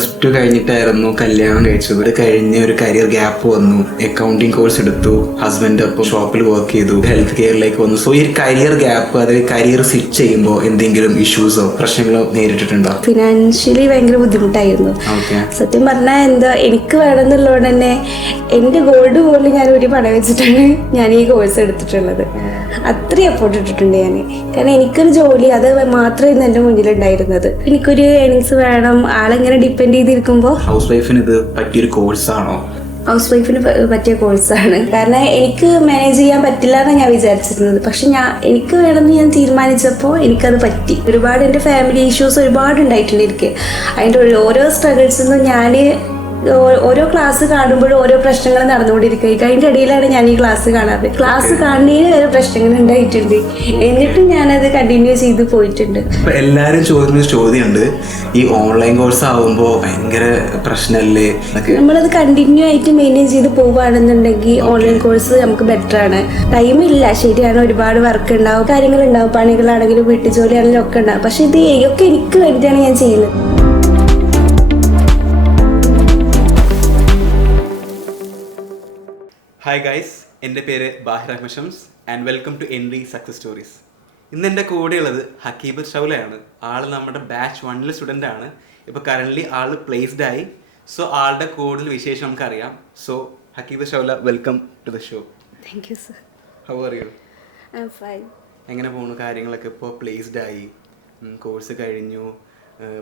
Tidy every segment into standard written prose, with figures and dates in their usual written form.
+2 കഴിഞ്ഞിട്ടായിരുന്നു കല്യാണം കഴിച്ചത്. അത് കഴിഞ്ഞ് ഒരു കരിയർ ഗ്യാപ്പ് വന്നു. അക്കൗണ്ടിങ് കോഴ്സ് എടുത്തു. ഹസ്ബൻഡ് ഒപ്പം ഷോപ്പിൽ വർക്ക് ചെയ്തു. ഹെൽത്ത് കെയറിലേക്ക് വന്നു. സോ ഈ കരിയർ ഗ്യാപ്പ്, അതായത് കരിയർ സ്വിച്ച് ചെയ്യുമ്പോൾ എന്തെങ്കിലും ഇഷ്യൂസോ പ്രശ്നങ്ങളോ നേരിട്ടിട്ടുണ്ടോ? ഫിനാൻഷ്യലി ഭയങ്കര ബുദ്ധിമുട്ടായിരുന്നു. സത്യം പറഞ്ഞാൽ എന്താ, എനിക്ക് വേണമെന്നുള്ളതുകൊണ്ട് തന്നെ എൻ്റെ ഗോൾഡ് പോലും ഞാൻ ഒരു പണം വെച്ചിട്ടാണ് ഞാൻ ഈ കോഴ്സ് എടുത്തിട്ടുള്ളത്. അത്രയും എഫോർട്ട് ഇട്ടിട്ടുണ്ട് ഞാൻ. കാരണം എനിക്കൊരു ജോലി, അത് മാത്രമായിരുന്നു എൻ്റെ മുന്നിലുണ്ടായിരുന്നത്. എനിക്കൊരു ഏണിങ്സ് വേണം. ആളെങ്ങനെ ഡിപ്പെൻഡ് ചെയ്തിരിക്കുമ്പോൾ ഹൗസ് വൈഫിന് ഇത് പറ്റിയൊരു കോഴ്സാണോ? ഹൗസ് വൈഫിന് പറ്റിയ കോഴ്സാണ്. കാരണം എനിക്ക് മാനേജ് ചെയ്യാൻ പറ്റില്ല എന്നാണ് ഞാൻ വിചാരിച്ചിരുന്നത്. പക്ഷെ എനിക്ക് വേണമെന്ന് ഞാൻ തീരുമാനിച്ചപ്പോൾ എനിക്കത് പറ്റി. ഒരുപാട് എൻ്റെ ഫാമിലി ഇഷ്യൂസ് ഒരുപാട് ഉണ്ടായിട്ടുണ്ട് എനിക്ക്. അതിൻ്റെ ഓരോ സ്ട്രഗിൾസിൽ നിന്നും ഞാൻ ഓരോ ക്ലാസ് കാണുമ്പോഴും ഓരോ പ്രശ്നങ്ങൾ നടന്നുകൊണ്ടിരിക്കുക. അതിൻ്റെ ഇടയിലാണ് ഞാൻ ഈ ക്ലാസ് കാണാറ്. ക്ലാസ് കാണുന്നതിന് വരെ പ്രശ്നങ്ങൾ ഉണ്ടായിട്ടുണ്ട്. എന്നിട്ടും ഞാനത് കണ്ടിന്യൂ ചെയ്ത് പോയിട്ടുണ്ട്. എല്ലാവരും ചോദിക്കുന്ന ചോദ്യമുണ്ട്, ഈ ഓൺലൈൻ കോഴ്സ് ആകുമ്പോൾ ഭയങ്കര പ്രശ്നമല്ലേ? നമ്മളത് കണ്ടിന്യൂ ആയിട്ട് മെയിൻറ്റെയിൻ ചെയ്ത് പോവുകയാണെന്നുണ്ടെങ്കിൽ ഓൺലൈൻ കോഴ്സ് നമുക്ക് ബെറ്റർ ആണ്. ടൈമില്ല, ശരിയാണ്, ഒരുപാട് വർക്ക് ഉണ്ടാവും, കാര്യങ്ങളുണ്ടാവും, പണികളാണെങ്കിലും വീട്ടു ജോലിയാണെങ്കിലും ഒക്കെ ഉണ്ടാവും. പക്ഷെ ഇതൊക്കെ എനിക്ക് വേണ്ടിയിട്ടാണ് ഞാൻ ചെയ്യുന്നത്. ഹായ് ഗൈസ്, എൻ്റെ പേര് Bahir Ahmad Shams and welcome to entry success stories. ഇന്ന് എൻ്റെ കൂടെയുള്ളത് ഹക്കീബ് ഷൗലയാണ്. ആൾ നമ്മുടെ ബാച്ച് 1 സ്റ്റുഡൻ്റ് ആണ്. ഇപ്പോൾ കറൻ്റ്ലി ആൾ പ്ലേസ്ഡ് ആയി. സോ ആളുടെ കൂടുതൽ വിശേഷം നമുക്കറിയാം. So Hakeeb Shaula, welcome to the show. Thank you sir. How are you? I am fine. എങ്ങനെ പോകുന്നു കാര്യങ്ങളൊക്കെ? ഇപ്പോൾ പ്ലേസ്ഡ് ആയി, കോഴ്സ് കഴിഞ്ഞു,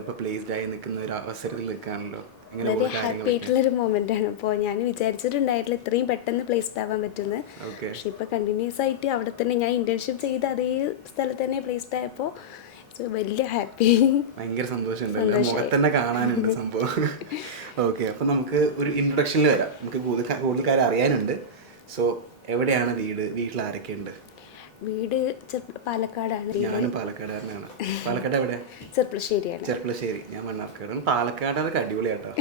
ഇപ്പോൾ പ്ലേസ്ഡ് ആയി നിൽക്കുന്ന ഒരു അവസരത്തിൽ നിൽക്കുകയാണല്ലോ. വളരെ ഹാപ്പി ആയിട്ടുള്ളൊരു മൊമെൻ്റ് ആണ്. ഇപ്പോൾ ഞാൻ വിചാരിച്ചിട്ടുണ്ടായിട്ടില്ല ഇത്രയും പെട്ടെന്ന് പ്ലേസ്ഡ് ആവാൻ പറ്റുന്നത്. പക്ഷെ ഇപ്പോൾ കണ്ടിന്യൂസ് ആയിട്ട് അവിടെ തന്നെ ഞാൻ ഇന്റേൺഷിപ്പ് ചെയ്ത് അതേ സ്ഥലത്ത് തന്നെ പ്ലേസ്ഡ് ആയപ്പോൾ വലിയ ഹാപ്പി, ഭയങ്കര സന്തോഷമുണ്ട്. മുഖത്ത് തന്നെ കാണാനുണ്ട് സംഭവം. ഓക്കെ, അപ്പോൾ നമുക്ക് ഒരു ഇൻട്രൊഡക്ഷനിൽ വരാം. നമുക്ക് കൂടുതൽ കാര്യം അറിയാനുണ്ട്. സോ എവിടെയാണ് വീട്? വീട്ടിൽ ആരൊക്കെയുണ്ട്? വീട് പാലക്കാടാണ്. ഞാനും പാലക്കാടാണ്. പാലക്കാട് എവിടെ? ചെർപ്പളശ്ശേരിയാണ്. ചെർപ്പളശ്ശേരി. ഞാൻ മണ്ണാർക്കാടാണ്. പാലക്കാടൊക്കെ അടിപൊളിയാട്ടോ.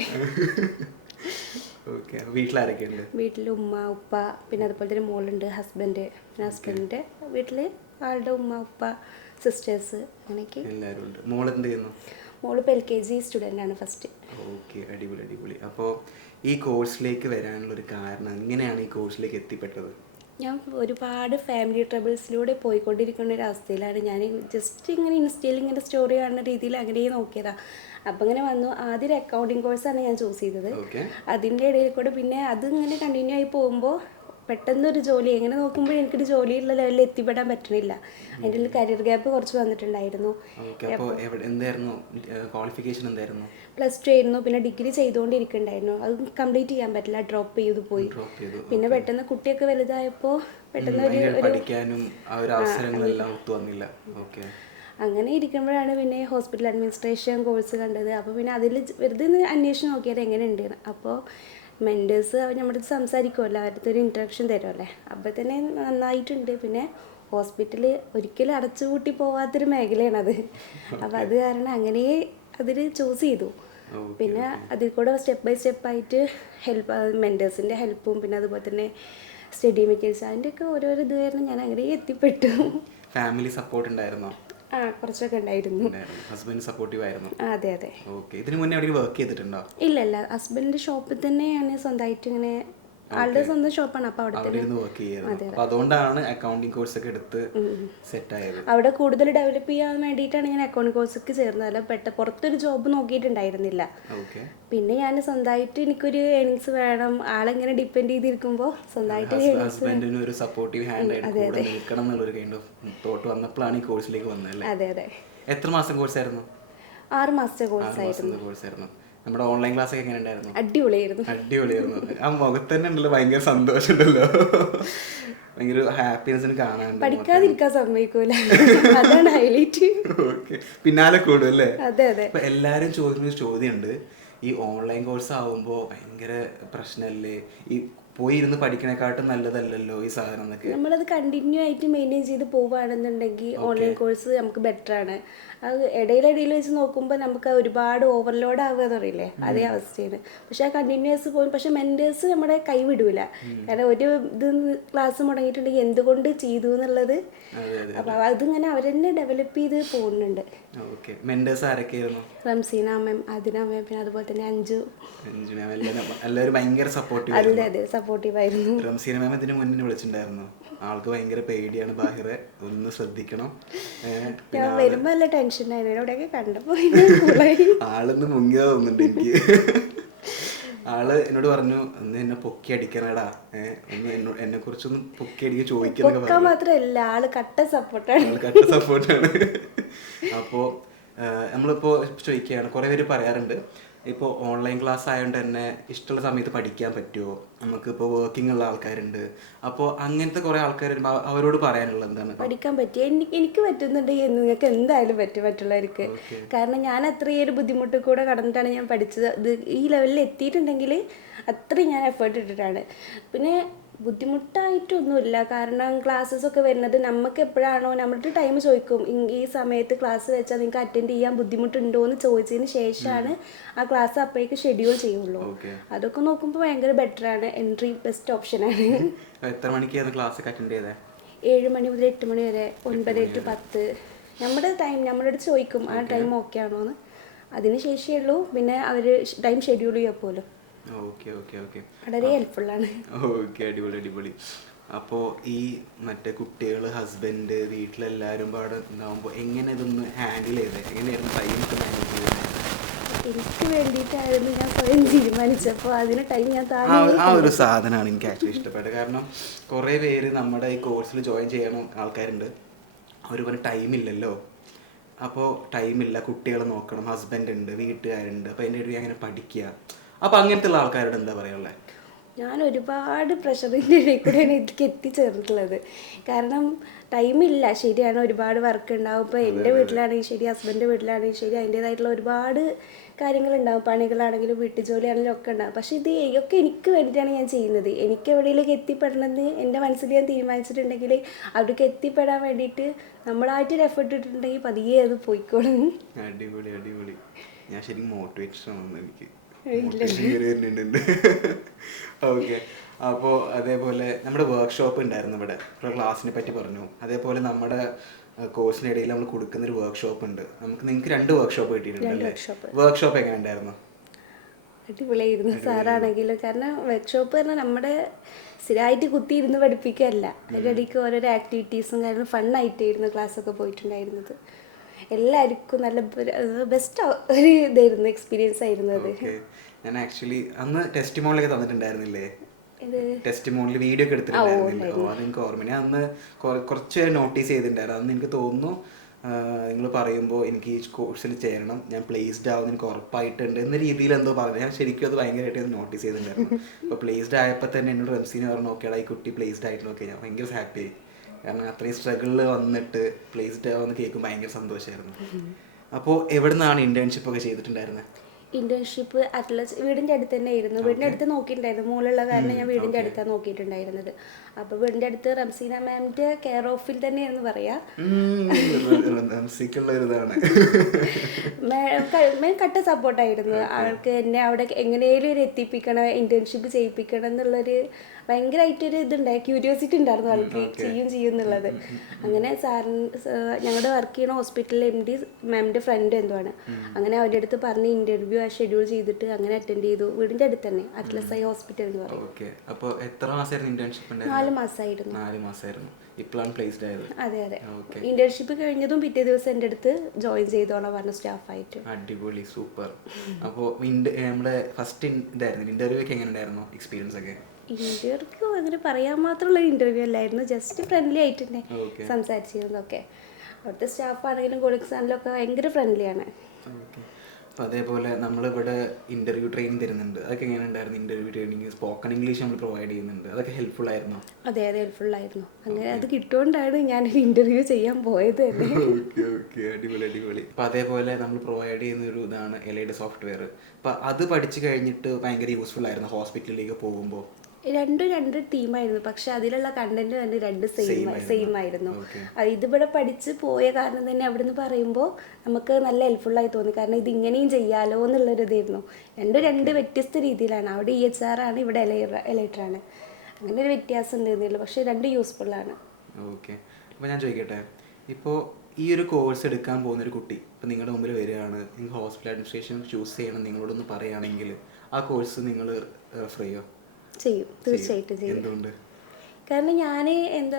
ഓക്കെ, വീട്ടിലാരൊക്കെയുണ്ട്? വീട്ടിൽ ഉമ്മ, ഉപ്പ, പിന്നെ അതുപോലെ തന്നെ മോളുണ്ട്, ഹസ്ബൻഡ്. പിന്നെ ഹസ്ബൻഡിൻ്റെ വീട്ടിൽ ആളുടെ ഉമ്മ, ഉപ്പ, സിസ്റ്റേഴ്സ്, അങ്ങനെയൊക്കെ എല്ലാവരും ഉണ്ട്. മോൾ എന്ത് ചെയ്യുന്നു? മോളിപ്പോൾ LKG സ്റ്റുഡൻ്റ് ആണ്, ഫസ്റ്റ്. ഓക്കെ, അടിപൊളി അടിപൊളി. അപ്പോൾ ഈ കോഴ്സിലേക്ക് വരാനുള്ളൊരു കാരണം, എങ്ങനെയാണ് ഈ കോഴ്സിലേക്ക് എത്തിപ്പെട്ടത്? ഞാൻ ഒരുപാട് ഫാമിലി ട്രബിൾസിലൂടെ പോയിക്കൊണ്ടിരിക്കുന്ന ഒരു അവസ്ഥയിലാണ്. ഞാൻ ജസ്റ്റ് ഇങ്ങനെ ഇൻസ്റ്റയിൽ ഇങ്ങനെ സ്റ്റോറി കാണുന്ന രീതിയിൽ അങ്ങനെ നോക്കിയതാണ്. അപ്പം ഇങ്ങനെ വന്നു. ആദ്യം ഒരു അക്കൗണ്ടിങ് കോഴ്സാണ് ഞാൻ ചൂസ് ചെയ്തത്. അതിൻ്റെ ഇടയിൽ കൂടെ പിന്നെ അതിങ്ങനെ കണ്ടിന്യൂ ആയി പോകുമ്പോൾ പെട്ടെന്നൊരു ജോലി, എങ്ങനെ നോക്കുമ്പോൾ എനിക്കൊരു ജോലിയുള്ള ലെവലിൽ എത്തിപ്പെടാൻ പറ്റണില്ല. അതിൻ്റെ ഉള്ളിൽ കരിയർ ഗ്യാപ്പ് കുറച്ച് വന്നിട്ടുണ്ടായിരുന്നു. +2 ആയിരുന്നു. പിന്നെ ഡിഗ്രി ചെയ്തുകൊണ്ടിരിക്കുന്നുണ്ടായിരുന്നു. അത് കംപ്ലീറ്റ് ചെയ്യാൻ പറ്റില്ല, ഡ്രോപ്പ് ചെയ്ത് പോയി. പിന്നെ പെട്ടെന്ന് കുട്ടിയൊക്കെ വലുതായപ്പോൾ പെട്ടെന്ന് അങ്ങനെ ഇരിക്കുമ്പോഴാണ് പിന്നെ ഹോസ്പിറ്റൽ അഡ്മിനിസ്ട്രേഷൻ കോഴ്സ് കണ്ടത്. അപ്പോൾ പിന്നെ അതിൽ വെറുതെ അന്വേഷിച്ച് നോക്കിയത് എങ്ങനെയുണ്ട്. അപ്പോൾ മെൻറ്റേഴ്സ് അവർ നമ്മുടെ അടുത്ത് സംസാരിക്കുമല്ലോ, അവരുടെ ഒരു ഇൻട്രഡക്ഷൻ തരുമല്ലേ, അപ്പോൾ തന്നെ നന്നായിട്ടുണ്ട്. പിന്നെ ഹോസ്പിറ്റല് ഒരിക്കലും അടച്ചുപൂട്ടി പോവാത്തൊരു മേഖലയാണത്. അപ്പോൾ അത് കാരണം അങ്ങനെ അതിൽ ചൂസ് ചെയ്തു. പിന്നെ അതിൽ കൂടെ സ്റ്റെപ്പ് ബൈ സ്റ്റെപ്പായിട്ട് മെൻറ്റേഴ്സിൻ്റെ ഹെൽപ്പും പിന്നെ അതുപോലെ തന്നെ സ്റ്റഡി മെറ്റീരിയൽസ് അതിൻ്റെയൊക്കെ ഓരോരോ ഇത് കാരണം ഞാൻ അങ്ങനെ എത്തിപ്പെട്ടു. ഫാമിലി സപ്പോർട്ട് ഉണ്ടായിരുന്നോ? കുറച്ചൊക്കെ ഉണ്ടായിരുന്നു. ഹസ്ബൻഡ് സപ്പോർട്ടീവ് ആയിരുന്നു? അതെ അതെ. ഓക്കെ, ഇതിനു മുന്നേ എവിടെയും വർക്ക് ചെയ്തിട്ടുണ്ടോ? ഇല്ല, ഹസ്ബൻഡിന്റെ ഷോപ്പിൽ തന്നെയാണ് സ്വന്തമായിട്ട് ഇങ്ങനെ, ആളുടെ സ്വന്തം ഷോപ്പാണ്. അപ്പോൾ അതുകൊണ്ടാണ് അക്കൗണ്ടിങ് കോഴ്സ് ഒക്കെ എടുത്ത് സെറ്റ് ആയത്. അവിടെ കൂടുതൽ ഡെവലപ്പ് ചെയ്യാൻ വേണ്ടിയിട്ടാണ് ഞാൻ അക്കൗണ്ടിങ് കോഴ്സൊക്കെ ചേർന്നത്. അല്ല പുറത്തൊരു ജോബ് നോക്കിയിട്ടുണ്ടായിരുന്നില്ല. പിന്നെ ഞാൻ സ്വന്തമായിട്ട് എനിക്കൊരു ഏണിങ്സ് വേണം. ആളെങ്ങനെ ഡിപ്പെൻഡ് ചെയ്തിരിക്കുമ്പോൾ സ്വന്തമായിട്ട് ഹസ്ബൻഡിന് ഒരു സപ്പോർട്ടീവ് ഹാൻഡ് ആയിട്ട് കൂടെ നിൽക്കണം എന്നുള്ളൊരു കൈൻഡ് ഓഫ് തോട്ട് വന്നപ്പോഴാണ് ഈ കോഴ്സിലേക്ക് വന്നത്. അതെ. എത്ര മാസം കോഴ്സായിരുന്നു? 6 മാസത്തെ കോഴ്സായിരുന്നു. നമ്മുടെ ഓൺലൈൻ ക്ലാസ് ഒക്കെ എങ്ങനെ ഉണ്ടായിരുന്നു? അടിപൊളിയായിരുന്നു. ആ മുഖത്ത് തന്നെ ഉണ്ടല്ലോ ഭയങ്കര സന്തോഷം ഉണ്ടല്ലോ, ഭയങ്കര ഹാപ്പിനെസ്സിന് കാണാൻ. പഠിക്കാതിരിക്കാൻ സമ്മതിക്കൂല, അതാണ് ഹൈലൈറ്റ്. പിന്നാലെ കൂടും അല്ലേ? അതെ. ഇപ്പൊ എല്ലാരും ചോദിക്കുന്ന ചോദ്യമുണ്ട്, ഈ ഓൺലൈൻ കോഴ്സ് ആവുമ്പോ ഭയങ്കര പ്രശ്നമല്ലേ, ഈ പോയി ഇരുന്ന് പഠിക്കണേക്കാട്ടും നല്ലതല്ലല്ലോ ഈ സാധനം എന്നൊക്കെ. നമ്മളത് കണ്ടിന്യൂ ആയിട്ട് മെയിൻറ്റെയിൻ ചെയ്ത് പോവുകയാണെന്നുണ്ടെങ്കിൽ ഓൺലൈൻ കോഴ്സ് നമുക്ക് ബെറ്റർ ആണ്. അത് ഇടയിലിടയിൽ വെച്ച് നോക്കുമ്പോൾ നമുക്ക് ഒരുപാട് ഓവർലോഡ് ആവുക എന്ന് പറയില്ലേ, അതേ അവസ്ഥയാണ്. പക്ഷെ ആ കണ്ടിന്യൂസ് പോകും. പക്ഷെ മെൻറ്റേഴ്സ് നമ്മുടെ കൈ വിടൂല. കാരണം ഒരു ഇത് ക്ലാസ് മുടങ്ങിയിട്ടുണ്ടെങ്കിൽ എന്തുകൊണ്ട് ചെയ്തു എന്നുള്ളത്, അപ്പോൾ അതിങ്ങനെ അവരെന്നെ ഡെവലപ്പ് ചെയ്ത് പോകുന്നുണ്ട്. റംസീന മാം, അദിന മാം, പിന്നെ അതുപോലെ തന്നെ അഞ്ജു. എല്ലാവരും ഭയങ്കര സപ്പോർട്ടീവ്. അതെ സപ്പോർട്ടീവ് ആയിരുന്നു. റംസീന മാം ഇതിന് മുന്നേ വിളിച്ചിട്ടുണ്ടായിരുന്നു. ആൾക്ക് ഭയങ്കര പേടിയാണ് ബാഹിറെ, ഒന്ന് ശ്രദ്ധിക്കണം. ഞാൻ വരുമ്പോ നല്ല ടെൻഷനായിരുന്നു, എവിടെയൊക്കെ കണ്ടപ്പോ ആളൊന്ന് മുങ്ങിയ തോന്നുന്നുണ്ട് എനിക്ക്. ആള് എന്നോട് പറഞ്ഞു ഒന്ന് എന്നെ പൊക്കി അടിക്കണടാ, ഒന്ന് എന്നെ കുറിച്ചൊന്ന് പൊക്കി അടിക്കുക ചോദിക്കാൻ മാത്രല്ല, ആള് കട്ട സപ്പോർട്ടാണ്. അപ്പോ നമ്മളിപ്പോ ചോദിക്കുകയാണ്, കുറെ പേര് പറയാറുണ്ട് ഇപ്പോൾ ഓൺലൈൻ ക്ലാസ് ആയതുകൊണ്ട് തന്നെ ഇഷ്ടമുള്ള സമയത്ത് പഠിക്കാൻ പറ്റുമോ, നമുക്കിപ്പോൾ വർക്കിംഗ് ഉള്ള ആൾക്കാരുണ്ട്, അപ്പോൾ അങ്ങനത്തെ കുറേ ആൾക്കാർ വരുമ്പോൾ അവരോട് പറയാനുള്ളത് എന്താണ്? പഠിക്കാൻ പറ്റും, എനിക്ക് പറ്റുന്നുണ്ടെങ്കിൽ നിങ്ങൾക്ക് എന്തായാലും പറ്റും മറ്റുള്ളവർക്ക്. കാരണം ഞാൻ അത്രയും ഒരു ബുദ്ധിമുട്ട് കൂടെ കടന്നിട്ടാണ് ഞാൻ പഠിച്ചത്. ഇത് ഈ ലെവലിൽ എത്തിയിട്ടുണ്ടെങ്കിൽ അത്രയും ഞാൻ എഫേർട്ട് ഇട്ടിട്ടാണ്. പിന്നെ ബുദ്ധിമുട്ടായിട്ടൊന്നുമില്ല, കാരണം ക്ലാസ്സസ് ഒക്കെ വരുന്നത് നമുക്ക് എപ്പോഴാണോ നമ്മുടെ ടൈം ചോദിക്കും, ഈ സമയത്ത് ക്ലാസ് വെച്ചാൽ നിങ്ങൾക്ക് അറ്റൻഡ് ചെയ്യാൻ ബുദ്ധിമുട്ടുണ്ടോ എന്ന് ചോദിച്ചതിന് ശേഷമാണ് ആ ക്ലാസ് അപ്പോഴേക്ക് ഷെഡ്യൂൾ ചെയ്യുള്ളൂ. അതൊക്കെ നോക്കുമ്പോൾ ഭയങ്കര ബെറ്ററാണ്, എൻട്രി ബെസ്റ്റ് ഓപ്ഷനാണ്. എത്ര മണിക്കാണ് ക്ലാസ് അറ്റൻഡ് ചെയ്തത്? 7 മണി മുതൽ 8 മണി വരെ, 9 to 10. നമ്മുടെ ടൈം നമ്മുടെ അടുത്ത് ചോദിക്കും ആ ടൈം ഓക്കെ ആണോ എന്ന്, അതിന് ശേഷമേ ഉള്ളൂ പിന്നെ അവർ ടൈം ഷെഡ്യൂൾ ചെയ്യാൻ പോലും. വളരെ ഹെൽപ്ഫുള്ളാണ്. അടിപൊളി. അപ്പോൾ ഈ മറ്റേ കുട്ടികൾ, ഹസ്ബൻഡ്, വീട്ടിലെല്ലാവരും പാടെ ഉണ്ടാകുമ്പോൾ എങ്ങനെ ഇതൊന്ന് ഹാൻഡിൽ ചെയ്തത്? എങ്ങനെയായിരുന്നു ടൈം ഒക്കെ മാനേജ് ചെയ്തത്? എനിക്ക് വേണ്ടിയിട്ടായിരുന്നു ഞാൻ സ്വയം തീരുമാനിച്ചപ്പോൾ അതിന് ടൈം ഞാൻ ആ ഒരു സാധനമാണ് എനിക്ക് ആക്ച്വലി ഇഷ്ടപ്പെട്ടത്. കാരണം കുറേ പേര് നമ്മുടെ ഈ കോഴ്സിൽ ജോയിൻ ചെയ്യണം ആൾക്കാരുണ്ട്, അവർ പറഞ്ഞ ടൈമില്ലല്ലോ, അപ്പോൾ ടൈമില്ല, കുട്ടികളെ നോക്കണം, ഹസ്ബൻഡ് ഉണ്ട്, വീട്ടുകാരുണ്ട്, അപ്പോൾ എൻ്റെ ഇടയിൽ അങ്ങനെ പഠിക്കുക. അപ്പോൾ അങ്ങനത്തെ ഉള്ള ആൾക്കാരോട് എന്താ പറയുള്ളത്? ഞാൻ ഒരുപാട് പ്രഷറിൻ്റെ ഇടയിൽ കൂടെയാണ് ഇതിലേക്ക് എത്തിച്ചേർന്നിട്ടുള്ളത്. കാരണം ടൈമില്ല, ശരിയാണ്, ഒരുപാട് വർക്ക് ഉണ്ടാവും. ഇപ്പോൾ എൻ്റെ വീട്ടിലാണെങ്കിൽ ശരി, ഹസ്ബൻഡിൻ്റെ വീട്ടിലാണെങ്കിൽ ശരി, അതിൻ്റേതായിട്ടുള്ള ഒരുപാട് കാര്യങ്ങളുണ്ടാവും, പണികളാണെങ്കിലും വീട്ടു ജോലിയാണെങ്കിലും ഒക്കെ ഉണ്ടാവും. പക്ഷേ ഇതൊക്കെ എനിക്ക് വേണ്ടിയിട്ടാണ് ഞാൻ ചെയ്യുന്നത്. എനിക്ക് എവിടെയെങ്കിലും എത്തിപ്പെടണമെന്ന് എൻ്റെ മനസ്സിൽ ഞാൻ തീരുമാനിച്ചിട്ടുണ്ടെങ്കിൽ അവിടേക്ക് എത്തിപ്പെടാൻ വേണ്ടിയിട്ട് നമ്മളായിട്ടൊരു എഫേർട്ട് ഇട്ടിട്ടുണ്ടെങ്കിൽ പതിയെ അത് പോയിക്കോളും. അടിപൊളി. ഞാൻ ശരിക്കും മോട്ടിവേഷൻ ആവുന്നു എനിക്ക്. ഓക്കെ. അപ്പോൾ അതേപോലെ നമ്മുടെ വർക്ക്ഷോപ്പ് ഉണ്ടായിരുന്നു ഇവിടെ, ക്ലാസ്സിനെ പറ്റി പറഞ്ഞു. അതേപോലെ നമ്മുടെ കോഴ്സിനിടയിൽ നമ്മൾ കൊടുക്കുന്നൊരു വർക്ക്ഷോപ്പ് ഉണ്ട്. നിങ്ങൾക്ക് 2 വർക്ക്ഷോപ്പ് കിട്ടിയിട്ടുണ്ടല്ലേ? വർക്ക്ഷോപ്പ് എങ്ങനെ ഉണ്ടായിരുന്നു? അടിപൊളിയായിരുന്നു സാറാണെങ്കിലും. കാരണം വർക്ക്ഷോപ്പ് പറഞ്ഞാൽ നമ്മുടെ സ്ഥിരമായിട്ട് കുത്തിയിരുന്ന് പഠിപ്പിക്കുകയല്ല, അതിൻ്റെ ഇടയ്ക്ക് ഓരോരോ ആക്ടിവിറ്റീസും കാര്യങ്ങളും ഫണ്ണായിട്ടായിരുന്നു ക്ലാസ്സൊക്കെ പോയിട്ടുണ്ടായിരുന്നത്. എല്ലാവർക്കും നല്ല ബെസ്റ്റ് ഒരു ഇതായിരുന്നു, എക്സ്പീരിയൻസ് ആയിരുന്നു അത്. ഞാൻ ആക്ച്വലി അന്ന് ടെസ്റ്റിമോണിലൊക്കെ തന്നിട്ടുണ്ടായിരുന്നില്ലേ? ടെസ്റ്റിമോണിൽ വീഡിയോ ഒക്കെ എടുത്തിട്ടുണ്ടായിരുന്നില്ലേ? അത് എനിക്ക് ഓർമ്മ. ഞാൻ അന്ന് കുറച്ച് നോട്ടീസ് ചെയ്തിട്ടുണ്ടായിരുന്നു. അന്ന് എനിക്ക് തോന്നുന്നു നിങ്ങൾ പറയുമ്പോൾ എനിക്ക് ഈ കോഴ്സിൽ ചേരണം, ഞാൻ പ്ലേസ്ഡ് ആവുമെന്ന് എനിക്ക് ഉറപ്പായിട്ടുണ്ട് എന്ന രീതിയിൽ എന്തോ പറഞ്ഞു. ഞാൻ ശരിക്കും അത് ഭയങ്കരമായിട്ട് നോട്ടീസ് ചെയ്തിട്ടുണ്ടായിരുന്നു. അപ്പോൾ പ്ലേസ്ഡ് ആയപ്പോൾ തന്നെ എന്നോട് റംസീനെ പറഞ്ഞു, നോക്കിയാൽ ഈ കുട്ടി പ്ലേസ്ഡ് ആയിട്ട് നോക്കിയാൽ ഞാൻ ഭയങ്കര ഹാപ്പിയായി. കാരണം അത്രയും സ്ട്രഗിളിൽ വന്നിട്ട് പ്ലേസ്ഡ് ആവുമെന്ന് കേൾക്കുമ്പോൾ ഭയങ്കര സന്തോഷമായിരുന്നു. അപ്പോൾ എവിടെ നിന്നാണ് ഇന്റേൺഷിപ്പ് ഒക്കെ ചെയ്തിട്ടുണ്ടായിരുന്നത്? ഇന്റേൺഷിപ്പ് അറ്റ്ലസ് വീടിൻ്റെ അടുത്ത് തന്നെ ആയിരുന്നു. വീടിൻ്റെ അടുത്ത് നോക്കിയിട്ടുണ്ടായിരുന്നു, മുകളിലുള്ള കാരണം ഞാൻ വീടിൻ്റെ അടുത്താണ് നോക്കിയിട്ടുണ്ടായിരുന്നത്. അപ്പോൾ വീടിൻ്റെ അടുത്ത് റംസീന മാമിൻ്റെ കെയർ ഓഫിൽ തന്നെയായിരുന്നു പറയാം. മാം കട്ട സപ്പോർട്ടായിരുന്നു. ആൾക്ക് എന്നെ അവിടെ എങ്ങനെയും ഒരു എത്തിപ്പിക്കണം, ഇന്റേൺഷിപ്പ് ചെയ്യിപ്പിക്കണം എന്നുള്ളൊരു ഭയങ്കരമായിട്ടൊരു ഇതുണ്ടായി, ക്യൂരിയോസിറ്റി ഉണ്ടായിരുന്നു ആൾക്ക്, ചെയ്യും എന്നുള്ളത്. അങ്ങനെ ഞങ്ങളുടെ വർക്ക് ചെയ്യുന്ന ഹോസ്പിറ്റലിൽ MD മാമിൻ്റെ ഫ്രണ്ട് എന്തുവാണ്, അങ്ങനെ അവരുടെ അടുത്ത് പറഞ്ഞ് ഇൻ്റർവ്യൂ ഷെഡ്യൂൾ ചെയ്തിട്ട് അങ്ങനെ അറ്റൻഡ് ചെയ്തു. വീടിൻ്റെ അടുത്ത് തന്നെ അറ്റ്ലസ് ഐ ഹോസ്പിറ്റൽ എന്ന് പറയും. 4 മാസമായിരുന്നു. ഇപ്പോഴാണ് പ്ലേസ്ഡ് ആയത്? അതെ. ഇന്റേൺഷിപ്പ് കഴിഞ്ഞതും പിറ്റേ ദിവസം എൻ്റെ അടുത്ത് ജോയിൻ ചെയ്തോളാം പറഞ്ഞു സ്റ്റാഫായിട്ട്. അടിപൊളി, സൂപ്പർ. അപ്പോൾ നമ്മുടെ ഫസ്റ്റ് ഇന്റർവ്യൂ ഒക്കെ എങ്ങനെ ഉണ്ടായിരുന്നു എക്സ്പീരിയൻസ് ഒക്കെ? ഇന്റർവ്യൂ അങ്ങനെ പറയാൻ മാത്രമുള്ള ഇന്റർവ്യൂ അല്ലായിരുന്നു, ജസ്റ്റ് ഫ്രണ്ട്ലി ആയിട്ട് തന്നെ സംസാരിച്ചിരുന്നതൊക്കെ. അവിടുത്തെ സ്റ്റാഫാണെങ്കിലും കൊളീഗ്സ് ആണെങ്കിലും ഒക്കെ ഭയങ്കര ഫ്രണ്ട്ലിയാണ്. അപ്പോൾ അതേപോലെ നമ്മളിവിടെ ഇൻ്റർവ്യൂ ട്രെയിനിങ് തരുന്നുണ്ട്, അതൊക്കെ എങ്ങനെ ഉണ്ടായിരുന്നു? ഇൻ്റർവ്യൂ ട്രെയിനിങ്, സ്പോക്കൺ ഇംഗ്ലീഷ് നമ്മൾ പ്രൊവൈഡ് ചെയ്യുന്നുണ്ട്, അതൊക്കെ ഹെൽപ്ഫുൾ ആയിരുന്നു? അതെ ഹെൽപ്ഫുള്ളായിരുന്നു. അങ്ങനെ അത് കിട്ടുകൊണ്ടാണ് ഞാൻ ഇൻ്റർവ്യൂ ചെയ്യാൻ പോയത് തന്നെ. അടിപൊളി. അപ്പോൾ അതേപോലെ നമ്മൾ പ്രൊവൈഡ് ചെയ്യുന്ന ഒരു ഇതാണ് എലൈഡ് സോഫ്റ്റ്വെയർ. അപ്പോൾ അത് പഠിച്ചു കഴിഞ്ഞിട്ട് ഭയങ്കര യൂസ്ഫുൾ ആയിരുന്നു ഹോസ്പിറ്റലിലേക്ക് പോകുമ്പോൾ? രണ്ടും രണ്ട് ടീമായിരുന്നു, പക്ഷെ അതിലുള്ള കണ്ടന്റ് തന്നെ രണ്ട് സെയിം ആയിരുന്നു. Okay. ഇതിവിടെ പഠിച്ച് പോയ കാരണം തന്നെ അവിടെ നിന്ന് പറയുമ്പോൾ നമുക്ക് നല്ല ഹെൽപ്ഫുള്ളായി തോന്നി, കാരണം ഇത് ഇങ്ങനെയും ചെയ്യാലോ എന്നുള്ളൊരു ഇതായിരുന്നു. രണ്ട് വ്യത്യസ്ത രീതിയിലാണ്. അവിടെ EHR ആണ്, ഇവിടെ എലൈറ്റർ ആണ്. അങ്ങനെ ഒരു വ്യത്യാസം ഉണ്ടായിരുന്നില്ല, പക്ഷെ രണ്ട് യൂസ്ഫുള്ളാണ്. ഓക്കെ. അപ്പോൾ ഞാൻ ചോദിക്കട്ടെ, ഇപ്പോൾ ഈ ഒരു കോഴ്സ് എടുക്കാൻ പോകുന്നൊരു കുട്ടി ഇപ്പോൾ നിങ്ങളുടെ മുമ്പിൽ വരികയാണ്, നിങ്ങൾ ഹോസ്പിറ്റൽ അഡ്മിനിസ്ട്രേഷൻ ചൂസ് ചെയ്യണം നിങ്ങളോടൊന്ന് പറയുകയാണെങ്കിൽ ആ കോഴ്സ് നിങ്ങൾ റെഫർ ചെയ്യുമോ? ചെയ്യും, തീർച്ചയായിട്ടും ചെയ്യും. എന്തുകൊണ്ട്? കാരണം ഞാൻ എന്താ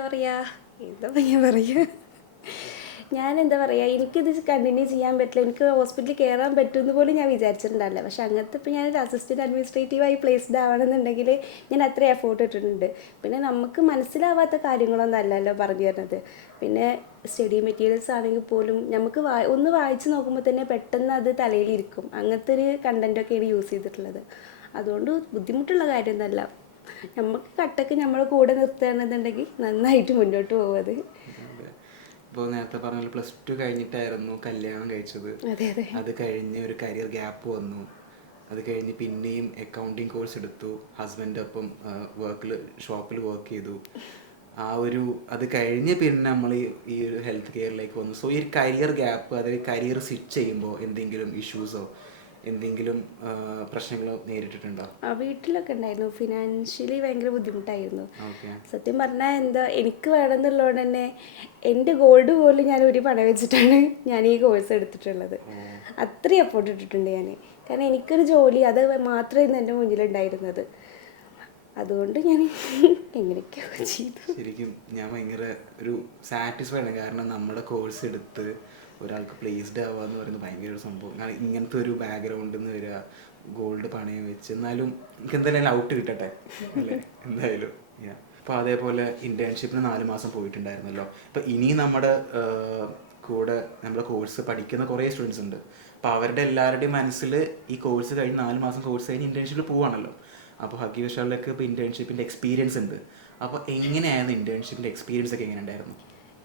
പറയുക എനിക്കിത് കണ്ടിന്യൂ ചെയ്യാൻ പറ്റില്ല, എനിക്ക് ഹോസ്പിറ്റലിൽ കയറാൻ പറ്റുമെന്ന് പോലും ഞാൻ വിചാരിച്ചിട്ടുണ്ടാവില്ല. പക്ഷെ അങ്ങനത്തെ ഇപ്പോൾ ഞാനൊരു അസിസ്റ്റൻറ്റ് അഡ്മിനിസ്ട്രേറ്റീവായി പ്ലേസ്ഡ് ആവണമെന്നുണ്ടെങ്കിൽ ഞാൻ അത്ര എഫോർട്ട് ഇട്ടിട്ടുണ്ട്. പിന്നെ നമുക്ക് മനസ്സിലാവാത്ത കാര്യങ്ങളൊന്നും അല്ലല്ലോ പറഞ്ഞു തരുന്നത്. പിന്നെ സ്റ്റഡി മെറ്റീരിയൽസ് ആണെങ്കിൽ പോലും നമുക്ക് ഒന്ന് വായിച്ച് നോക്കുമ്പോൾ തന്നെ പെട്ടെന്ന് അത് തലയിലിരിക്കും. അങ്ങനത്തെ ഒരു കണ്ടൻറ്റൊക്കെയാണ് യൂസ് ചെയ്തിട്ടുള്ളത്. അതുകൊണ്ട് ബുദ്ധിമുട്ടുള്ള കാര്യമൊന്നുമല്ല. നമുക്ക് കട്ടക്ക് നമ്മളെ കൂടെ നിർത്തുകയാണെന്നുണ്ടെങ്കിൽ നന്നായിട്ട് മുന്നോട്ട് പോകും. അത് ഇപ്പോൾ നേരത്തെ പറഞ്ഞ +2 കഴിഞ്ഞിട്ടായിരുന്നു കല്യാണം കഴിച്ചത്. അത് കഴിഞ്ഞ് ഒരു കരിയർ ഗ്യാപ്പ് വന്നു. അത് കഴിഞ്ഞ് പിന്നെയും അക്കൗണ്ടിങ് കോഴ്സ് എടുത്തു. ഹസ്ബൻഡ് ഒപ്പം ഷോപ്പിൽ വർക്ക് ചെയ്തു. അത് കഴിഞ്ഞ് പിന്നെ നമ്മൾ ഈ ഒരു ഹെൽത്ത് കെയറിലേക്ക് വന്നു. സോ ഈ ഒരു കരിയർ ഗ്യാപ്പ്, അതായത് കരിയർ സ്വിച്ച് ചെയ്യുമ്പോൾ എന്തെങ്കിലും ഇഷ്യൂസോ എന്തെങ്കിലും പ്രശ്നങ്ങളോ നേരിട്ടിട്ടുണ്ടോ? വീട്ടിലൊക്കെ ഉണ്ടായിരുന്നു. ഫിനാൻഷ്യലി ഭയങ്കര ബുദ്ധിമുട്ടായിരുന്നു. സത്യം പറഞ്ഞാൽ എനിക്ക് വേണമെന്നുള്ളതുകൊണ്ട് തന്നെ എൻ്റെ ഗോൾഡ് പോലും ഞാൻ ഒരു പണം വെച്ചിട്ടാണ് ഞാൻ ഈ കോഴ്സ് എടുത്തിട്ടുള്ളത്. അത്രയും എഫോർട്ട് ഇട്ടിട്ടുണ്ട് ഞാൻ. കാരണം എനിക്കൊരു ജോലി അത് മാത്രമായിരുന്നു എൻ്റെ മുന്നിലുണ്ടായിരുന്നത്. അതുകൊണ്ട് ഞാൻ എങ്ങനെയൊക്കെയോ ചെയ്തു. ശരിക്കും ഞാൻ ഭയങ്കര ഒരു സാറ്റിസ്ഫൈഡ് ആണ്. കാരണം നമ്മുടെ കോഴ്സ് എടുത്ത് ഒരാൾക്ക് പ്ലേസ്ഡ് ആവുക എന്ന് പറയുന്നത് ഭയങ്കര ഒരു സംഭവം. കാരണം ഇങ്ങനത്തെ ഒരു ബാക്ക്ഗ്രൗണ്ടിൽ നിന്ന് വരിക, ഗോൾഡ് പണയം വെച്ച്, എന്നാലും എനിക്ക് എന്തായാലും ഔട്ട് കിട്ടട്ടെ അല്ലേ, എന്തായാലും. അപ്പോൾ അതേപോലെ ഇൻറ്റേൺഷിപ്പിന് 4 മാസം പോയിട്ടുണ്ടായിരുന്നല്ലോ. അപ്പോൾ ഇനി നമ്മുടെ കൂടെ നമ്മുടെ കോഴ്സ് പഠിക്കുന്ന കുറേ സ്റ്റുഡൻസ് ഉണ്ട്. അപ്പോൾ അവരുടെ എല്ലാവരുടെയും മനസ്സിൽ ഈ കോഴ്സ് കഴിഞ്ഞ് 4 മാസം കോഴ്സ് കഴിഞ്ഞ് ഇൻറ്റേൺഷിപ്പിൽ പോവാണല്ലോ. അപ്പോൾ ഹക്കീം ഷാളിലൊക്കെ ഇപ്പോൾ ഇൻറ്റേൺഷിപ്പിൻ്റെ എക്സ്പീരിയൻസ് ഉണ്ട്. അപ്പോൾ എങ്ങനെയായിരുന്നു ഇൻറ്റേൺഷിപ്പിൻ്റെ എക്സ്പീരിയൻസ് ഒക്കെ എങ്ങനെ ഉണ്ടായിരുന്നു?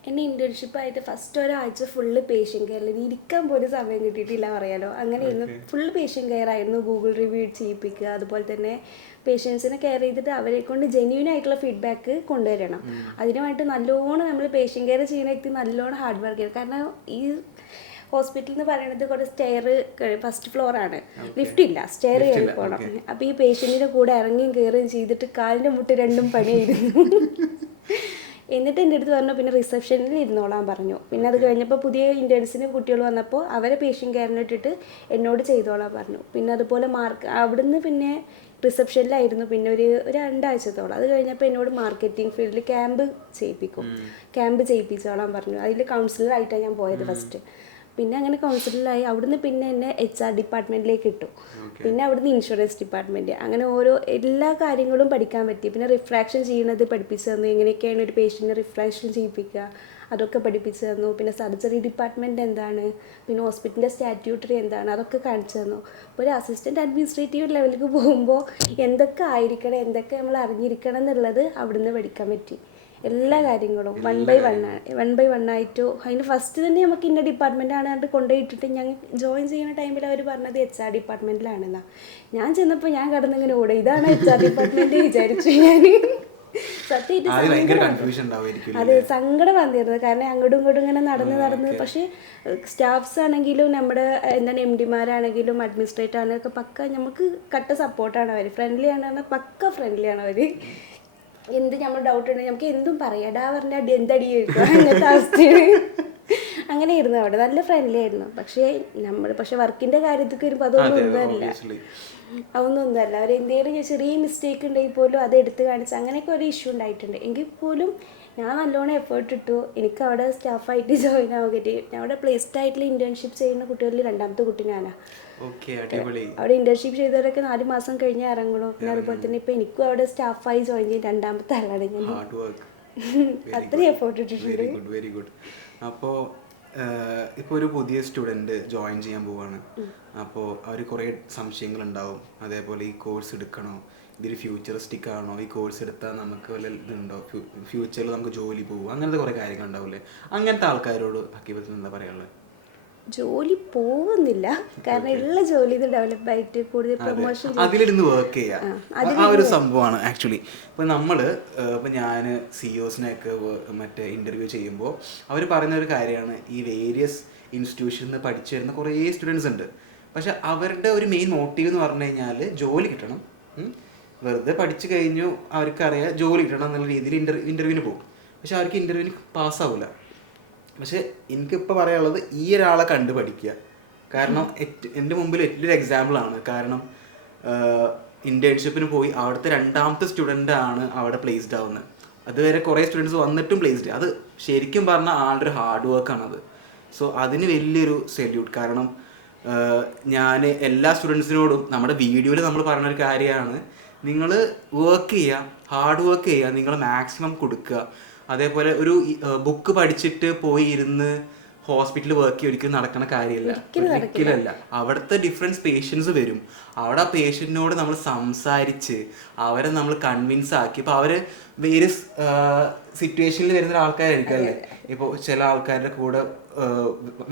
എന്നെ ഇൻറ്റേൺഷിപ്പായിട്ട് ഫസ്റ്റ് ഒരാഴ്ച ഫുള്ള് പേഷ്യൻ്റ് കെയറിൽ ഇരിക്കാൻ പോലും സമയം കിട്ടിയിട്ടില്ല പറയാലോ. അങ്ങനെയായിരുന്നു, ഫുള്ള് പേഷ്യൻ്റ് കെയർ ആയിരുന്നു. ഗൂഗിൾ റിവ്യൂ ചെയ്യിപ്പിക്കുക, അതുപോലെ തന്നെ പേഷ്യൻസിനെ കെയർ ചെയ്തിട്ട് അവരെ കൊണ്ട് ജെന്യൂൻ ആയിട്ടുള്ള ഫീഡ്ബാക്ക് കൊണ്ടുവരണം. അതിനുമായിട്ട് നല്ലോണം നമ്മൾ പേഷ്യൻ്റ് കെയർ ചെയ്യുന്ന വ്യക്തി നല്ലോണം ഹാർഡ് വർക്ക് ചെയ്യണം. കാരണം ഈ ഹോസ്പിറ്റൽ എന്ന് പറയുന്നത് കുറേ സ്റ്റെയർ, ഫസ്റ്റ് ഫ്ലോറാണ്, ലിഫ്റ്റ് ഇല്ല, സ്റ്റെയർ കയറി പോകണം. അപ്പോൾ ഈ പേഷ്യൻറ്റിൻ്റെ കൂടെ ഇറങ്ങിയും കയറുകയും ചെയ്തിട്ട് കാലിൻ്റെ മുട്ട് രണ്ടും പണിയായിരുന്നു. എന്നിട്ട് എൻ്റെ അടുത്ത് പറഞ്ഞു പിന്നെ റിസപ്ഷനിൽ ഇരുന്നോളാൻ പറഞ്ഞു. പിന്നെ അത് കഴിഞ്ഞപ്പോൾ പുതിയ ഇൻറ്റേൺസിന് കുട്ടികൾ വന്നപ്പോൾ അവരെ പേഷ്യൻ്റ് കെയറിന് ഇട്ടിട്ട് എന്നോട് ചെയ്തോളാൻ പറഞ്ഞു. പിന്നെ അതുപോലെ അവിടുന്ന് പിന്നെ റിസപ്ഷനിലായിരുന്നു പിന്നെ ഒരു 2 ആഴ്ചത്തോളം. അത് കഴിഞ്ഞപ്പോൾ എന്നോട് മാർക്കറ്റിംഗ് ഫീൽഡിൽ ക്യാമ്പ് ചെയ്യിപ്പിച്ചോളാൻ പറഞ്ഞു. അതിൽ കൗൺസിലറായിട്ടാണ് ഞാൻ പോയത് ഫസ്റ്റ്. പിന്നെ അങ്ങനെ കൗൺസിലറായി. അവിടുന്ന് പിന്നെ എന്നെ HR ഡിപ്പാർട്ട്മെൻറ്റിലേക്ക് ഇട്ടു. പിന്നെ അവിടുന്ന് ഇൻഷുറൻസ് ഡിപ്പാർട്ട്മെൻറ്റ്, അങ്ങനെ എല്ലാ കാര്യങ്ങളും പഠിക്കാൻ പറ്റി. പിന്നെ റിഫ്രാക്ഷൻ ചെയ്യുന്നത് പഠിപ്പിച്ചു തന്നു, എങ്ങനെയൊക്കെയാണ് ഒരു പേഷ്യൻറ്റിനെ റിഫ്രാക്ഷൻ ചെയ്യിപ്പിക്കുക അതൊക്കെ പഠിപ്പിച്ചു തന്നു. പിന്നെ സർജറി ഡിപ്പാർട്ട്മെൻറ്റ് എന്താണ്, പിന്നെ ഹോസ്പിറ്റലിൻ്റെ സ്റ്റാറ്റ്യൂട്ടറി എന്താണ്, അതൊക്കെ കാണിച്ചു തന്നു. അപ്പോൾ ഒരു അസിസ്റ്റൻറ്റ് അഡ്മിനിസ്ട്രേറ്റീവ് ലെവലിലേക്ക് പോകുമ്പോൾ എന്തൊക്കെ ആയിരിക്കണം, എന്തൊക്കെ നമ്മൾ അറിഞ്ഞിരിക്കണം എന്നുള്ളത് അവിടുന്ന് പഠിക്കാൻ പറ്റി. എല്ലാ കാര്യങ്ങളും 1 by 1 ആയിട്ടോ. അതിന് ഫസ്റ്റ് തന്നെ നമുക്ക് ഇന്ന ഡിപ്പാർട്ട്മെൻറ്റാണ് പറഞ്ഞിട്ട് കൊണ്ടുപോയിട്ടിട്ട് ഞങ്ങൾ ജോയിൻ ചെയ്യുന്ന ടൈമിൽ അവർ പറഞ്ഞത് HR ഡിപ്പാർട്ട്മെൻറ്റിലാണെന്നാ. ഞാൻ ചെന്നപ്പോൾ ഞാൻ കടന്നിങ്ങനെ ഓടും, ഇതാണ് HR ഡിപ്പാർട്ട്മെൻറ്റ് വിചാരിച്ചു ഞാൻ. സത്യമായിട്ട് അത് സങ്കടം വന്നിരുന്നത്. കാരണം അങ്ങോട്ടും ഇങ്ങോട്ടും ഇങ്ങനെ നടന്ന് പക്ഷേ സ്റ്റാഫ്സ് ആണെങ്കിലും നമ്മുടെ MD-മാരാണെങ്കിലും അഡ്മിനിസ്ട്രേറ്റർ ആണെങ്കിലും പക്ക നമുക്ക് കട്ട സപ്പോർട്ടാണ് അവർ. ഫ്രണ്ട്ലി ആണ് പറഞ്ഞാൽ പക്ക ഫ്രണ്ട്ലി ആണ് അവർ. എന്ത് നമ്മൾ ഡൗട്ട് ഉണ്ടെങ്കിൽ നമുക്ക് എന്തും പറയാം, ഡാ പറഞ്ഞാൽ എന്തടി ചോദിക്കുക, അങ്ങനത്തെ അവസ്ഥയാണ്. അങ്ങനെ ആയിരുന്നു അവിടെ, നല്ല ഫ്രണ്ട്ലി ആയിരുന്നു. പക്ഷേ വർക്കിൻ്റെ കാര്യത്തിൽ വരുമ്പോൾ അതൊന്നുമല്ല. അവർ എന്തെങ്കിലും ചെറിയ മിസ്റ്റേക്ക് ഉണ്ടെങ്കിൽ പോലും അത് എടുത്ത് കാണിച്ച് അങ്ങനെയൊക്കെ ഒരു ഇഷ്യൂ ഉണ്ടായിട്ടുണ്ട്. എങ്കിൽ പോലും ഞാൻ നല്ലോണം എഫേർട്ട് ഇട്ടു. എനിക്ക് അവിടെ സ്റ്റാഫായിട്ട് ജോയിൻ ആവാൻ പറ്റി. ഞാൻ അവിടെ പ്ലേസ്ഡ് ആയിട്ടുള്ള ഇൻറ്റേൺഷിപ്പ് ചെയ്യുന്ന കുട്ടികളിൽ 2ാമത്തെ കുട്ടി ഞാനാണ്. അവിടെ ഇൻറ്റേൺഷിപ്പ് ചെയ്തവരൊക്കെ 4 മാസം കഴിഞ്ഞ് ഇറങ്ങണു. പിന്നെ അതുപോലെ തന്നെ ഇപ്പം എനിക്കും അവിടെ സ്റ്റാഫായി ജോയിൻ ചെയ്യും 2ാമത്തെ ആളാണ് ഞാൻ. അത്രയും എഫേർട്ട് ഇട്ടിട്ടുണ്ട്. അപ്പോൾ ഇപ്പോൾ ഒരു പുതിയ സ്റ്റുഡൻറ്റ് ജോയിൻ ചെയ്യാൻ പോവാണ്. അപ്പോൾ അവർ കുറേ സംശയങ്ങളുണ്ടാവും. അതേപോലെ ഈ കോഴ്സ് എടുക്കണോ, ഇതൊരു ഫ്യൂച്ചറിസ്റ്റിക് ആണോ, ഈ കോഴ്സ് എടുത്താൽ നമുക്ക് വല്ല ഇതുണ്ടോ, ഫ്യൂച്ചറിൽ നമുക്ക് ജോലി പോകും, അങ്ങനത്തെ കുറേ കാര്യങ്ങൾ ഉണ്ടാവില്ലേ. അങ്ങനത്തെ ആൾക്കാരോട് ഹക്കീബത്തിന് എന്താ പറയാനുള്ളത്? ജോലി പോകുന്നില്ല, കാരണം ഉള്ള ജോലി ഡെവലപ്പായിട്ട് കൂടുതൽ പ്രൊമോഷൻ അതിലിരുന്ന് വർക്ക് ചെയ്യുക ആ ഒരു സംഭവമാണ് ആക്ച്വലി. ഇപ്പം നമ്മൾ ഇപ്പം ഞാൻ സിഇഒസിനെയൊക്കെ മറ്റേ ഇൻ്റർവ്യൂ ചെയ്യുമ്പോൾ അവർ പറയുന്ന ഒരു കാര്യമാണ്, ഈ വേരിയസ് ഇൻസ്റ്റിറ്റ്യൂഷനിൽ നിന്ന് പഠിച്ചു വരുന്ന കുറേ സ്റ്റുഡൻസ് ഉണ്ട്. പക്ഷെ അവരുടെ ഒരു മെയിൻ മോട്ടീവ് എന്ന് പറഞ്ഞു കഴിഞ്ഞാൽ ജോലി കിട്ടണം. വെറുതെ പഠിച്ചു കഴിഞ്ഞു അവർക്കറിയാം ജോലി കിട്ടണം എന്നുള്ള രീതിയിൽ ഇൻ്റർവ്യൂവിന് പോകും. പക്ഷെ അവർക്ക് ഇൻ്റർവ്യൂവിന് പാസ്സാവില്ല. പക്ഷെ എനിക്കിപ്പോൾ പറയാനുള്ളത് ഈ ഒരാളെ കണ്ട് പഠിക്കുക. കാരണം എൻ്റെ മുമ്പിൽ ഏറ്റവും എക്സാമ്പിളാണ്. കാരണം ഇൻറ്റേൺഷിപ്പിന് പോയി അവിടുത്തെ 2ാമത്തെ സ്റ്റുഡൻ്റാണ് അവിടെ പ്ലേസ്ഡ് ആവുന്നത്. അതുവരെ കുറേ സ്റ്റുഡൻസ് വന്നിട്ടും പ്ലേസ്ഡ്. അത് ശരിക്കും പറഞ്ഞാൽ ആളുടെ ഒരു ഹാർഡ് വർക്കാണത്. സോ അതിന് വലിയൊരു സെല്യൂട്ട്. കാരണം ഞാൻ എല്ലാ സ്റ്റുഡൻസിനോടും നമ്മുടെ വീഡിയോയിൽ നമ്മൾ പറഞ്ഞൊരു കാര്യമാണ്, നിങ്ങൾ വർക്ക് ചെയ്യുക, ഹാർഡ് വർക്ക് ചെയ്യുക, നിങ്ങൾ മാക്സിമം കൊടുക്കുക. അതേപോലെ ഒരു ബുക്ക് പഠിച്ചിട്ട് പോയി ഇരുന്ന് ഹോസ്പിറ്റലിൽ വർക്ക് ചെയ്യുക ഒരിക്കലും നടക്കുന്ന കാര്യമല്ല, ഒരിക്കലല്ല. അവിടുത്തെ ഡിഫറെൻറ്റ് പേഷ്യൻസ് വരും. അവിടെ ആ പേഷ്യൻറ്റിനോട് നമ്മൾ സംസാരിച്ച് അവരെ നമ്മൾ കൺവിൻസ് ആക്കി. ഇപ്പോൾ അവർ വേരിയസ് സിറ്റുവേഷനിൽ വരുന്ന ആൾക്കാരായിരിക്കും അല്ലേ. ഇപ്പോൾ ചില ആൾക്കാരുടെ കൂടെ